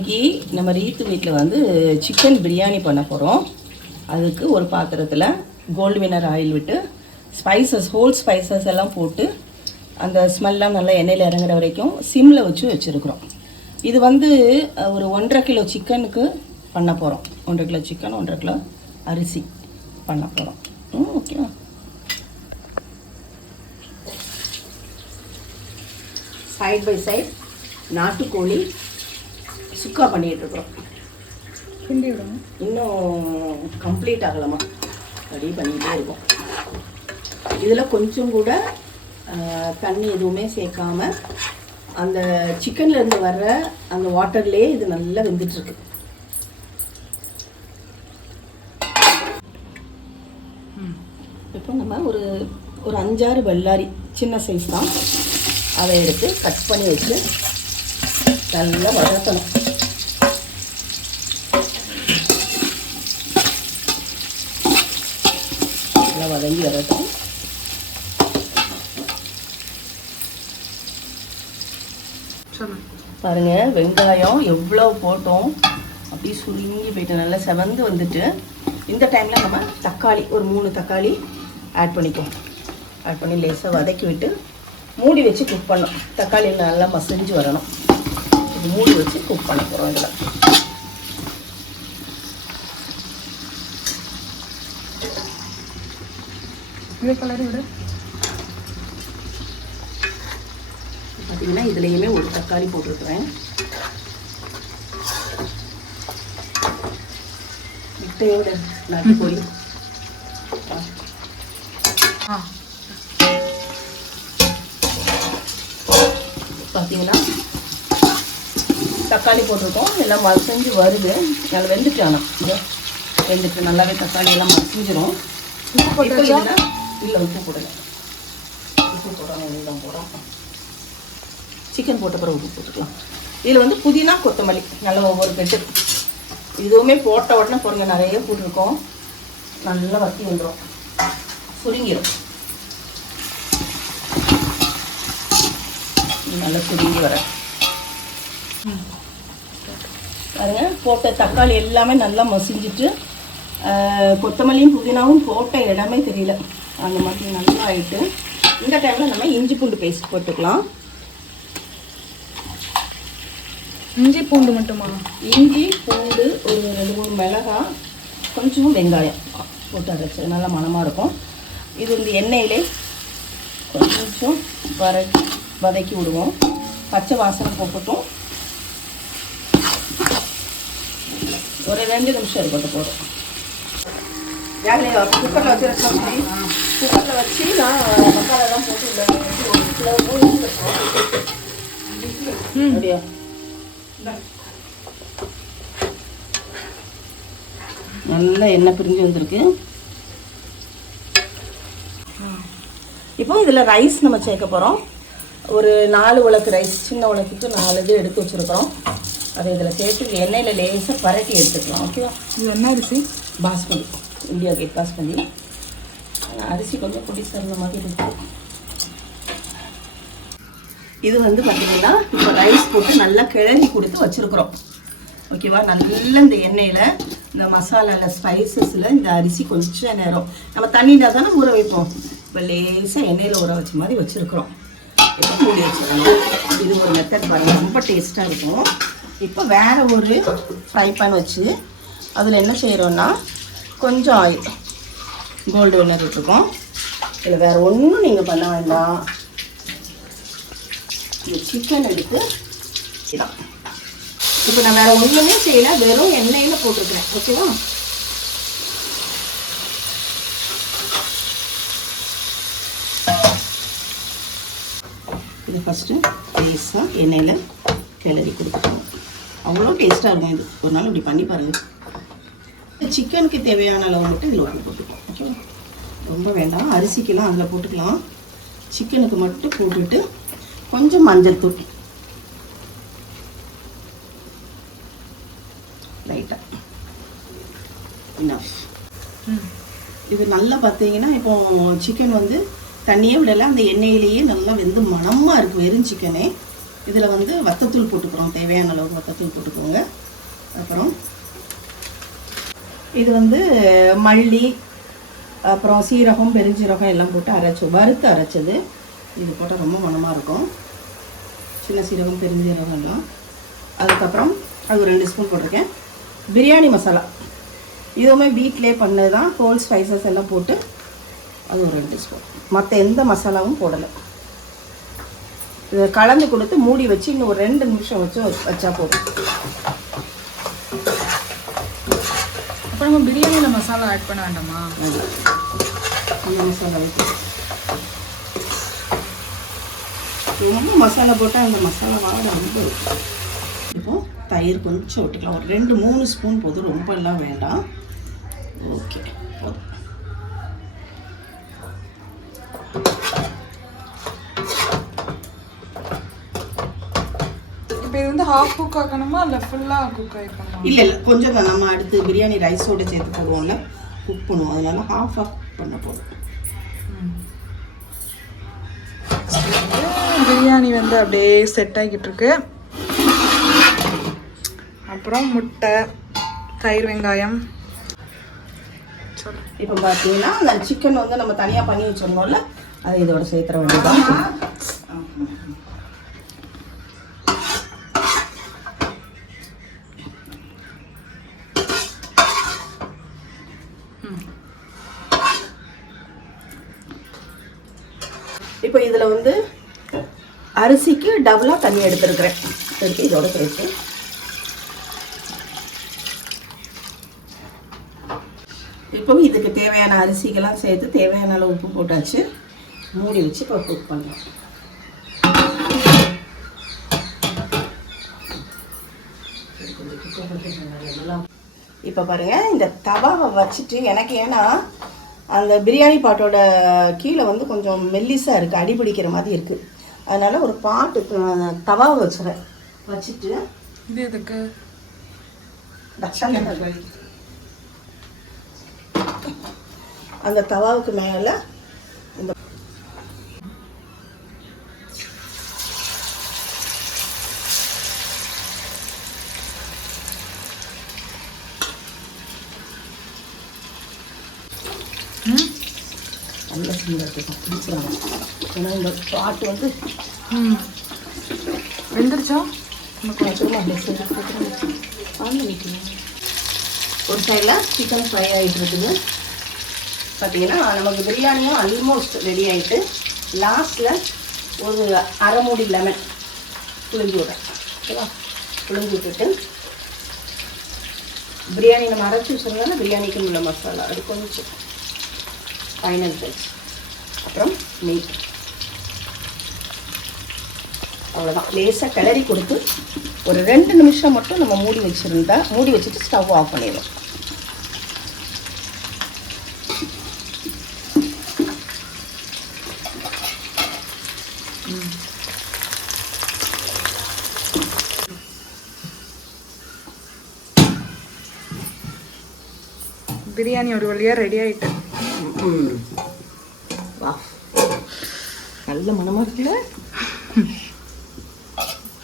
இன்றைக்கி நம்ம ரீத்து வீட்டில் வந்து சிக்கன் பிரியாணி பண்ண போகிறோம். அதுக்கு ஒரு பாத்திரத்தில் கோல்டு வினர் ஆயில் விட்டு ஹோல் ஸ்பைசஸ் எல்லாம் போட்டு அந்த ஸ்மெல்லாம் நல்லா எண்ணெயில் இறங்குற வரைக்கும் சிம்மில் வச்சுருக்குறோம். இது வந்து ஒரு 1.5 கிலோ சிக்கனுக்கு பண்ண போகிறோம். 1.5 கிலோ சிக்கன், 1.5 கிலோ அரிசி பண்ண போகிறோம். ஓகேவா? சைட் பை சைட் நாட்டுக்கோழி சுக்கா பண்ணிகிட்ருக்குறோம். இன்னும் கம்ப்ளீட் ஆகலாமா, ரெடி பண்ணிகிட்டே இருக்கும். இதில் கொஞ்சம் கூட தண்ணி எதுவுமே சேர்க்காம அந்த சிக்கன்லேருந்து வர்ற அந்த வாட்டர்லேயே இது நல்லா வெந்துட்டுருக்கு. இப்போ நம்ம ஒரு 5-6 வெள்ளாரி சின்ன சைஸ் தான், அதை எடுத்து கட் பண்ணி வச்சு நல்லா வதக்கணும். நல்லா வதங்கி வரட்டும். பாருங்க, வெங்காயம் எவ்வளோ போட்டோம், அப்படியே சுருங்கி போயிட்டு நல்லா செவந்து வந்துட்டு. இந்த டைமில் நம்ம தக்காளி ஒரு 3 தக்காளி ஆட் பண்ணிக்குவோம். ஆட் பண்ணி லேசாக வதக்கி விட்டு மூடி வச்சு குக் பண்ணணும். தக்காளி நல்லா மசிஞ்சு வரணும். இது மூடி வச்சு குக் பண்ண போகிறோம். இதில் இதே கலரை விட பார்த்தீங்கன்னா இதுலேயுமே ஒரு தக்காளி போட்டிருக்கிறேன். முட்டையோட நாட்டுக்கோழி பார்த்தீங்கன்னா தக்காளி போட்டிருக்கோம். எல்லாம் மசிஞ்சு வருது. நல்லா வெந்துட்டு, ஆனால் இது வெந்துட்டு நல்லாவே தக்காளி எல்லாம் மசிஞ்சிடும். உப்பு போட்டுச்சா? இல்லை, உப்பு போடலை. உப்பு போடணும், தான் போகிறோம். சிக்கன் போட்ட பிறகு உப்பு போட்டுக்கலாம். இதில் வந்து புதினா கொத்தமல்லி நல்லா ஒவ்வொரு பெட்டு இதுவுமே போட்ட உடனே பொருங்க நிறைய போட்டிருக்கோம். நல்லா வத்தி வந்துடும், சுருங்கிடும். நல்லா சுருங்கி வர பாருங்க. போட்ட தக்காளி எல்லாமே நல்லா மசிஞ்சிட்டு கொத்தமல்லியும் புதினாவும் போட்ட இடமே தெரியல, அந்த மாதிரி நல்லா ஆகிட்டு. இந்த டைமில் நம்ம இஞ்சி பூண்டு பேஸ்ட் போட்டுக்கலாம். இஞ்சி பூண்டு மட்டுமா? இஞ்சி பூண்டு ஒரு 2-3 மிளகாய், கொஞ்சம் வெங்காயம் போட்டு அரைச்சி நல்லா மணமாக இருக்கும். இது இந்த எண்ணெயிலே கொஞ்சம் வதக்கி விடுவோம். பச்சை வாசனை போகட்டும். ஒரு 2 நிமிஷம் இருக்கட்டும் போதும். குக்கரில் வச்சு குக்கரில் வச்சு நான் மசாலாலாம் போட்டு அப்படியா நல்லா எண்ணெய் பிரிஞ்சு வந்திருக்கு. இப்போ இதில் ரைஸ் நம்ம சேர்க்க போகிறோம். ஒரு 4 உலக்கு ரைஸ், சின்ன உலக்குக்கு 4 இது எடுத்து வச்சுருக்கிறோம். அதை இதில் சேர்த்து எண்ணெயில் லேசாக பரட்டி எடுத்துக்கலாம். ஓகேவா? இது என்ன அரிசி? Basmati, India Gate basmati. அரிசி கொஞ்சம் பொடி சேர்ந்த மாதிரி இருக்குது. இது வந்து பார்த்திங்கன்னா இப்போ ரைஸ் போட்டு நல்லா கிளறி கொடுத்து வச்சுருக்குறோம். ஓகேவா? நல்லா இந்த எண்ணெயில் இந்த மசாலாவில் ஸ்பைசஸில் இந்த அரிசி கொஞ்சம் நேரம் நம்ம தண்ணியில் தானே ஊற வைப்போம். இப்போ லேசாக எண்ணெயில் ஊற வச்ச மாதிரி வச்சுருக்குறோம். இப்போ மூடி வச்சுருக்கோம். இது ஒரு மெத்தட் பாருங்கள், ரொம்ப டேஸ்ட்டாக இருக்கும். இப்போ வேறு ஒரு ஃப்ரை பேன் வச்சு அதில் என்ன செய்கிறோன்னா கொஞ்சம் ஆயில், கோல்டு வினர் விட்டுருக்கோம். இதில் வேறு ஒன்றும் நீங்கள் பண்ண வேண்டாம். இந்த சிக்கன் எடுத்து இதான் இப்போ நான் வேறு ஒன்றுமே செய்யலை, வெறும் எண்ணெயில் போட்டிருக்கிறேன். ஓகேவா? இது ஃபஸ்ட்டு லேஸாக எண்ணெயில் கிளறி கொடுத்துக்கணும். அவ்வளோ டேஸ்ட்டாக இருக்கும். இது ஒரு நாள் இப்படி பண்ணி பாருங்கள். சிக்கனுக்கு தேவையான அளவு மட்டும் இதில் உப்பு போட்டுக்கலாம். ஓகேவா? ரொம்ப வேண்டாம். அரிசிக்கெல்லாம் அதில் போட்டுக்கலாம். சிக்கனுக்கு மட்டும் போட்டுட்டு கொஞ்சம் மஞ்சள் தூள் லைட்டாக இனஃப். இது நல்லா பார்த்தீங்கன்னா இப்போ சிக்கன் வந்து தண்ணியே விடலை, அந்த எண்ணெயிலேயே நல்லா வெந்து மணமாக இருக்குது. வெறும் சிக்கனே இதில் வந்து வத்தத்தூள் போட்டுக்கிறோம், தேவையான அளவுக்கு வத்தத்தூள் போட்டுக்கோங்க. அப்புறம் இது வந்து மல்லி, அப்புறம் சீரகம், பெருஞ்சீரகம் எல்லாம் போட்டு வறுத்து அரைச்சது. இது போட்டால் ரொம்ப மணமாக இருக்கும். சின்ன சீரகம், பெருஞ்சீரகம் எல்லாம். அதுக்கப்புறம் அது ஒரு 2 ஸ்பூன் போட்டிருக்கேன். பிரியாணி மசாலா இதுவுமே வீட்டிலே பண்ணது தான். ஹோல் ஸ்பைசஸ் எல்லாம் போட்டு அது ஒரு 2 ஸ்பூன். மற்ற எந்த மசாலாவும் போடலை. இதை கலந்து கொடுத்து மூடி வச்சு இன்னும் ஒரு 2 நிமிஷம் வச்சா போதும். அப்போ நம்ம பிரியாணியில் மசாலா ஆட் பண்ண வேண்டாமா? அந்த மசாலா வைத்து ரொம்ப மசாலா போட்டால் அந்த மசாலா வாட ரொம்ப இருக்கும். இப்போ தயிர் கொஞ்சம் விட்டுக்கலாம். ஒரு 2-3 ஸ்பூன் போதும், ரொம்ப எல்லாம் வேண்டாம். ஓகே, போதும். இப்போ இது வந்து ஹாஃப் குக் ஆக்கணுமா இல்லை ஃபுல்லாக குக் ஆகிக்கணுமா? இல்லை கொஞ்சம் தான். நம்ம அடுத்து பிரியாணி ரைஸோடு சேர்த்து போடுவோம்ல, குக் பண்ணுவோம். அதனால ஹாஃப் பண்ண போதும். பிரியாணி வந்து அப்படியே செட் ஆகிட்டு இருக்கு. அப்புறம் முட்டை, தயிர், வெங்காயம். இப்போ பார்த்தீங்கன்னா அந்த சிக்கன் வந்து நம்ம தனியாக பண்ணி வச்சிருந்தோம்ல, அதை இதோட சேர்த்துற வேண்டியதான். இப்போ இதில் வந்து அரிசிக்கு டபுளாக தண்ணி எடுத்துருக்கிறேன். எடுத்து இதோட சேர்த்து இப்போ இதுக்கு தேவையான அரிசிக்கெல்லாம் சேர்த்து தேவையான அளவு உப்பு போட்டாச்சு. மூடி வச்சு இப்போ குக் பண்ணலாம். இப்போ பாருங்கள், இந்த தவாவை வச்சுட்டு எனக்கு ஏன்னா அந்த பிரியாணி பாட்டோட கீழே வந்து கொஞ்சம் மெல்லிஸாக இருக்குது, அடி பிடிக்கிற மாதிரி இருக்குது. அதனால் ஒரு பாட்டு தவாவை வச்சுறேன். வச்சுட்டு இது எதுக்கு அந்த தவாவுக்கு மேலே இந்த நல்ல சிந்தத்துக்கும் பிடிச்சிடலாம். ஏன்னா இந்த பாட்டு வந்து வெந்துருச்சா? ஒரு சைடில் சிக்கன் ஃப்ரை ஆகிட்டு இருக்குது. பார்த்தீங்கன்னா நமக்கு பிரியாணியும் ஆல்மோஸ்ட் ரெடி ஆகிட்டு, லாஸ்ட்டில் ஒரு அரை மூடி லெமன் புளிஞ்சு விட்றேன். ஓகேவா? புளிஞ்சு விட்டுட்டு பிரியாணி நம்ம அரைச்சி வச்சோம்னா பிரியாணிக்கு உள்ள மசாலா அது கொஞ்சம் ஃபைனல் டச். அப்புறம் மீட். அவ்வளோதான். லேசாக கிளறி கொடுத்து ஒரு 2 நிமிஷம் மட்டும் நம்ம மூடி வச்சுட்டு ஸ்டவ் ஆஃப் பண்ணிடுவோம். பிரியாணி ஒரு வழியாக ரெடி ஆகிட்டு. வா, நல்ல மனமாக இருக்குல்ல?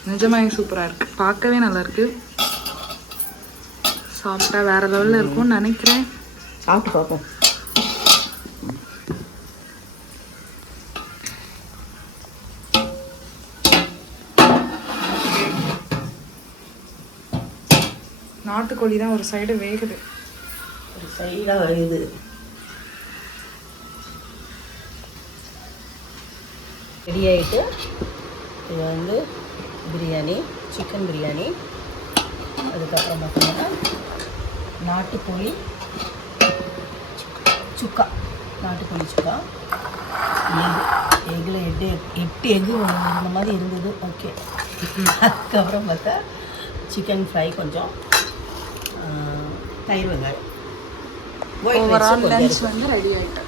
நிஜமாவே சூப்பராக இருக்குது. பார்க்கவே நல்லா இருக்கு. சாப்பிட்டா வேற லெவலில் இருக்கும்னு நினைக்கிறேன். சாப்பிட்டு பார்ப்போம். நாட்டுக்கோழி தான் ஒரு சைடு வேகுது, ஒரு சைடாக வருது. ரெடி ஆகிட்டு இது வந்து பிரியாணி, சிக்கன் பிரியாணி. அதுக்கப்புறம் பார்த்தீங்கன்னா நாட்டுக்கோழி சுக்கா, நாட்டுக்கோழி சுக்கா. எக்கில் 8 எக்கு இந்த மாதிரி இருந்தது. ஓகே. அதுக்கப்புறம் பார்த்தா சிக்கன் ஃப்ரை கொஞ்சம், தயிர் வெங்காயம். ஓவரால் லஞ்ச் வந்து ரெடி ஆகிட்டேன்.